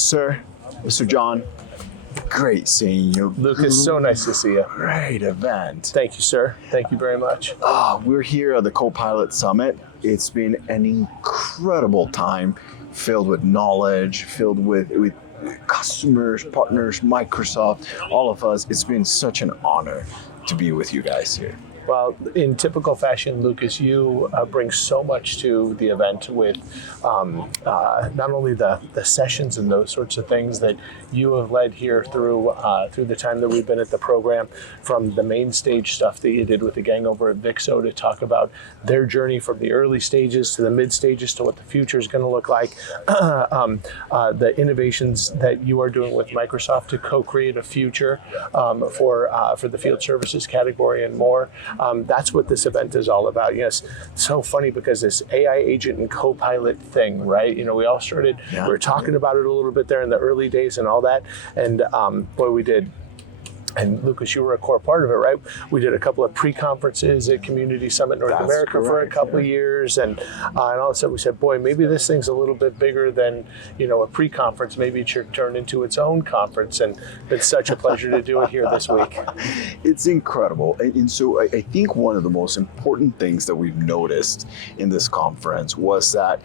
Sir, Mr. John, great seeing you. Lucas, so nice to see you. Great event. Thank you, sir. Thank you very much. We're here at the Copilot Summit. It's been an incredible time filled with knowledge, filled with customers, partners, Microsoft, all of us. It's been such an honor to be with you guys here. Well, in typical fashion, Lucas, you bring so much to the event with not only the sessions and those sorts of things that you have led here through the time that we've been at the program, from the main stage stuff that you did with the gang over at Vixo to talk about their journey from the early stages to the mid stages to what the future is going to look like, the innovations that you are doing with Microsoft to co-create a future for the field services category and more. That's what this event is all about. Yes, it's so funny because this AI agent and co-pilot thing, right? You know, we all started, we were talking about it a little bit there in the early days and all that. And boy, we did. And Lucas, you were a core part of it, right? We did a couple of pre-conferences at Community Summit North America for a couple of years, and all of a sudden we said, boy, maybe this thing's a little bit bigger than, you know, a pre-conference. Maybe it should turn into its own conference, and it's such a pleasure to do it here this week. It's incredible, and so I think one of the most important things that we've noticed in this conference was that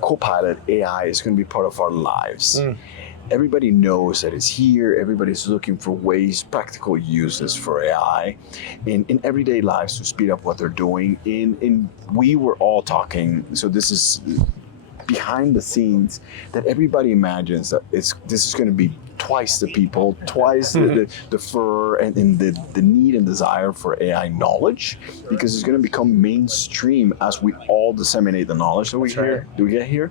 Copilot AI is going to be part of our lives. Everybody knows that it's here. Everybody's looking for ways, practical uses for AI in everyday lives to speed up what they're doing. And we were all talking, so this is behind the scenes, that everybody imagines that this is going to be twice the people, twice the fur and the need and desire for AI knowledge, because it's going to become mainstream as we all disseminate the knowledge that we get here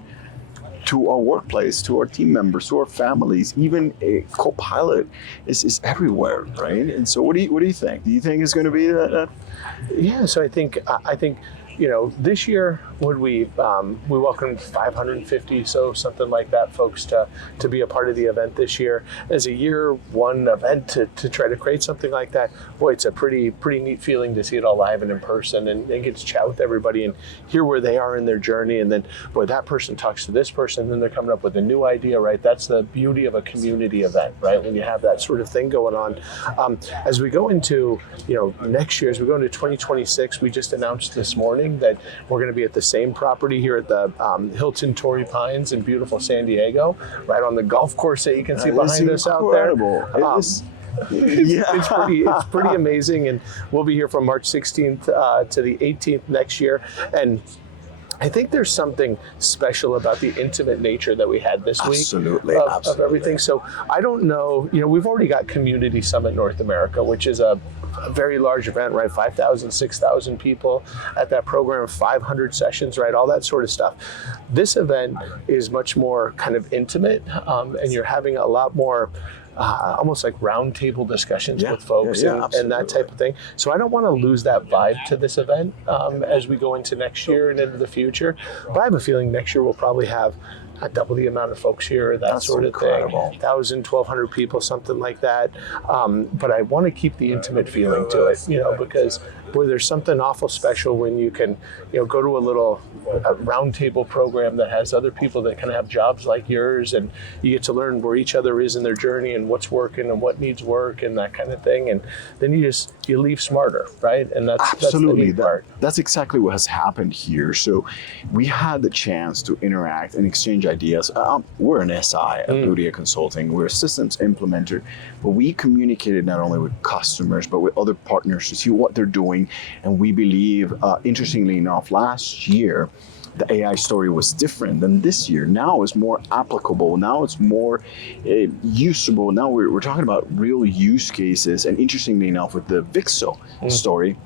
to our workplace, to our team members, to our families. Even a Copilot is everywhere, right? And so what do you think? Do you think it's going to be that? Yeah, so I think you know, this year we welcomed 550, so something like that, folks to be a part of the event this year. As a year one event to try to create something like that, boy, it's a pretty neat feeling to see it all live and in person and get to chat with everybody and hear where they are in their journey. And then, boy, that person talks to this person, and then they're coming up with a new idea, right? That's the beauty of a community event, right? When you have that sort of thing going on. As we go into, you know, next year, as we go into 2026, we just announced this morning that we're going to be at the same property here at the Hilton Torrey Pines in beautiful San Diego, right on the golf course that you can see behind us out there. It's pretty amazing, and we'll be here from March 16th to the 18th next year. And I think there's something special about the intimate nature that we had this week of everything. So I don't know, you know, we've already got Community Summit North America, which is a very large event, right? 5,000, 6,000 people at that program, 500 sessions, right? All that sort of stuff. This event is much more kind of intimate, and you're having a lot more almost like roundtable discussions with folks and that type of thing. So I don't want to lose that vibe to this event as we go into next year and into the future. But I have a feeling next year we'll probably have double the amount of folks here, that sort of thing. 1,000, 1,200 people, something like that. But I want to keep the intimate feeling to it, you know, because boy, there's something awful special when you can, you know, go to a roundtable program that has other people that kind of have jobs like yours, and you get to learn where each other is in their journey and what's working and what needs work and that kind of thing. And then you leave smarter, right? And that's absolutely the neat part. That's exactly what has happened here. So we had the chance to interact and exchange ideas. We're an SI at Ludia Consulting. We're a systems implementer, but we communicated not only with customers but with other partners to see what they're doing. And we believe, interestingly enough, last year, the AI story was different than this year. Now it's more applicable. Now it's more usable. Now we're talking about real use cases. And interestingly enough, with the Vixo story,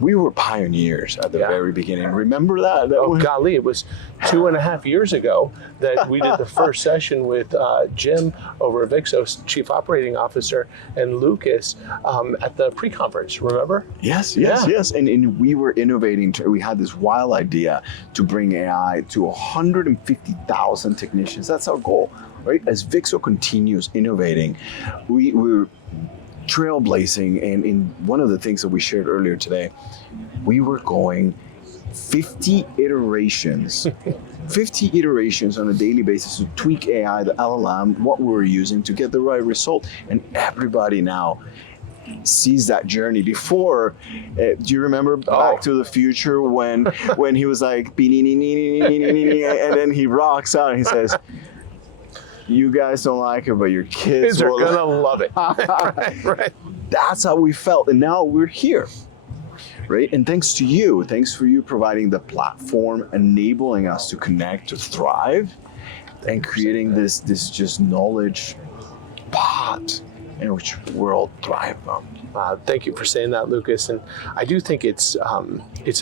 we were pioneers at the very beginning. Remember that? Golly, it was 2.5 years ago that we did the first session with Jim over at Vixo's Chief Operating Officer and Lucas at the pre-conference, remember? Yes. And we were innovating. We had this wild idea to bring AI to 150,000 technicians. That's our goal, right? As Vixo continues innovating, we're trailblazing, and in one of the things that we shared earlier today, we were going 50 iterations. 50 iterations on a daily basis to tweak AI, the LLM, what we were using to get the right result. And everybody now sees that journey. Before, do you remember Back to the Future when he was like, and then he rocks out and he says, you guys don't like it, but your kids are will gonna love it. Right. That's how we felt, and now we're here. Right? And thanks to you, thanks for you providing the platform, enabling us to connect, to thrive, and creating this just knowledge pot in which we're all thrive on. Thank you for saying that, Lucas. And I do think it's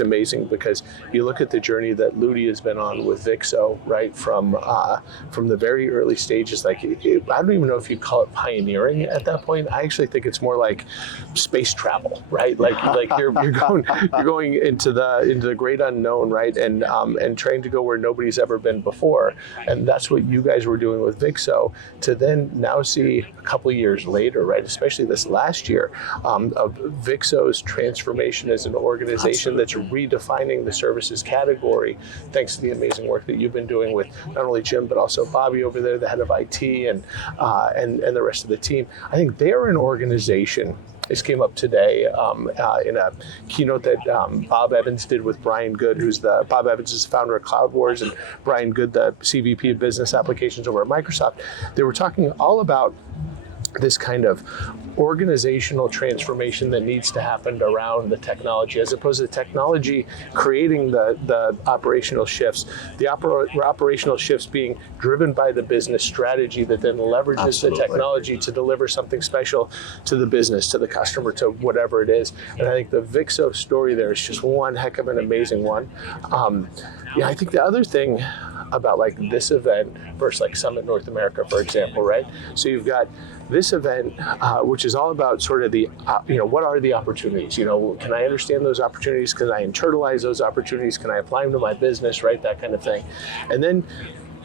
amazing because you look at the journey that Ludia has been on with Vixo, right? From the very early stages, like I don't even know if you'd call it pioneering at that point. I actually think it's more like space travel, right? Like you're going into the great unknown, right? And trying to go where nobody's ever been before. And that's what you guys were doing with Vixo. To then now see a couple of years later, right? Especially this last year. Of Vixo's transformation as an organization that's redefining the services category, thanks to the amazing work that you've been doing with not only Jim but also Bobby over there, the head of IT, and the rest of the team. I think they're an organization. This came up today in a keynote that Bob Evans did with Brian Good, Bob Evans is the founder of Cloud Wars, and Brian Good, the CVP of Business Applications over at Microsoft. They were talking all about this kind of organizational transformation that needs to happen around the technology, as opposed to the technology creating the operational shifts, the operational shifts being driven by the business strategy that then leverages the technology to deliver something special to the business, to the customer, to whatever it is. And I think the Vixo story there is just one heck of an amazing one. I think the other thing about like this event versus like Summit North America, for example, right? So you've got this event, which is all about sort of the, what are the opportunities? Can I understand those opportunities? Can I internalize those opportunities? Can I apply them to my business, right? That kind of thing. And then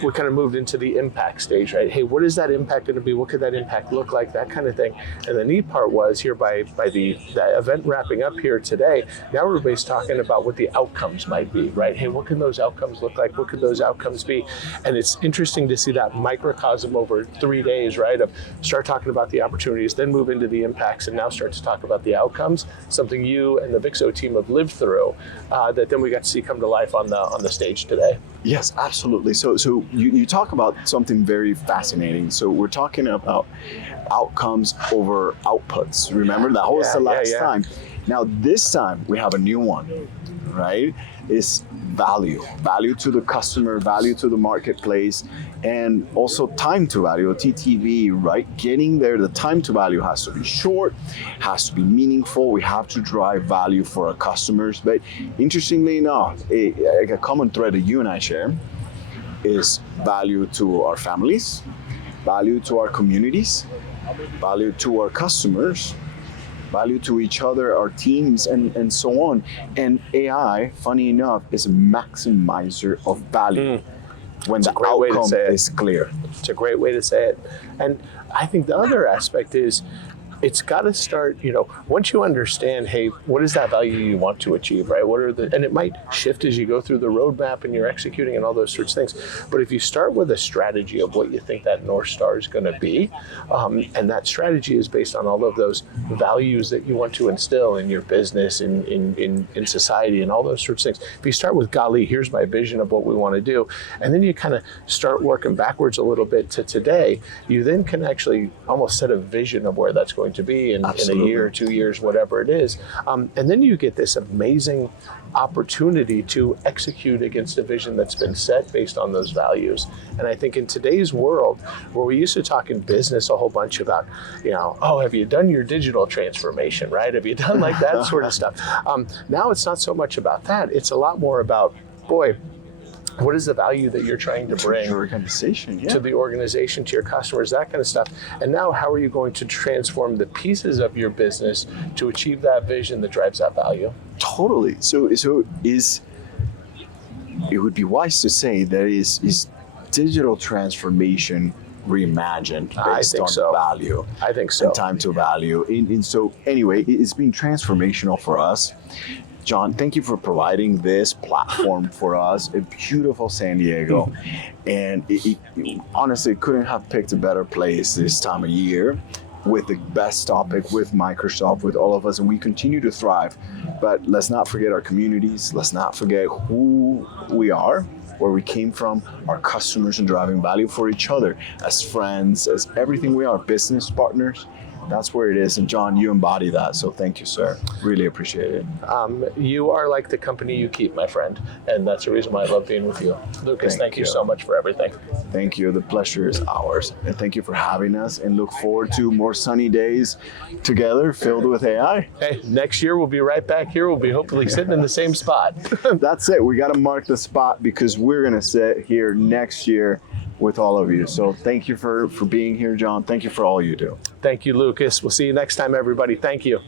we kind of moved into the impact stage, right? Hey, what is that impact going to be? What could that impact look like? That kind of thing. And the neat part was here by the event wrapping up here today, now everybody's talking about what the outcomes might be, right? Hey, what can those outcomes look like? What could those outcomes be? And it's interesting to see that microcosm over 3 days, right? Of start talking about the opportunities, then move into the impacts, and now start to talk about the outcomes, something you and the Vixo team have lived through, that then we got to see come to life on the stage today. Yes, absolutely. So you talk about something very fascinating. So we're talking about outcomes over outputs. Remember, that was the last time. Now this time we have a new one, right? It's value to the customer, value to the marketplace, and also time to value, TTV, right? Getting there, the time to value has to be short, has to be meaningful. We have to drive value for our customers. But interestingly enough, a common thread that you and I share is value to our families, value to our communities, value to our customers, value to each other, our teams, and so on. And AI, funny enough, is a maximizer of value when the outcome is clear. It's a great way to say it. And I think the other aspect is it's got to start, once you understand, hey, what is that value you want to achieve, right? And it might shift as you go through the roadmap and you're executing and all those sorts of things. But if you start with a strategy of what you think that North Star is going to be, and that strategy is based on all of those values that you want to instill in your business, in society, and all those sorts of things. If you start with, golly, here's my vision of what we want to do, and then you kind of start working backwards a little bit to today, you then can actually almost set a vision of where that's going to be in a year, 2 years, whatever it is. And then you get this amazing opportunity to execute against a vision that's been set based on those values. And I think in today's world, where we used to talk in business a whole bunch about, have you done your digital transformation, right? Have you done like that sort of stuff? Now it's not so much about that. It's a lot more about, boy, what is the value that you're trying to bring to the organization, to your customers, that kind of stuff. And now how are you going to transform the pieces of your business to achieve that vision that drives that value? Totally. So it would be wise to say that is digital transformation reimagined based on value. I think so. And time to value. And so anyway, it's been transformational for us. John, thank you for providing this platform for us. A beautiful San Diego. And honestly, couldn't have picked a better place this time of year with the best topic, with Microsoft, with all of us, and we continue to thrive. But let's not forget our communities. Let's not forget who we are, where we came from, our customers, and driving value for each other as friends, as everything we are, business partners. That's where it is. And John, you embody that. So thank you, sir. Really appreciate it. You are like the company you keep, my friend. And that's the reason why I love being with you. Lucas, thank you so much for everything. Thank you. The pleasure is ours. And thank you for having us, and look forward to more sunny days together filled with AI. Hey, next year we'll be right back here. We'll be hopefully sitting in the same spot. That's it. We got to mark the spot because we're going to sit here next year with all of you. So thank you for being here, John. Thank you for all you do. Thank you, Lucas. We'll see you next time, everybody. Thank you.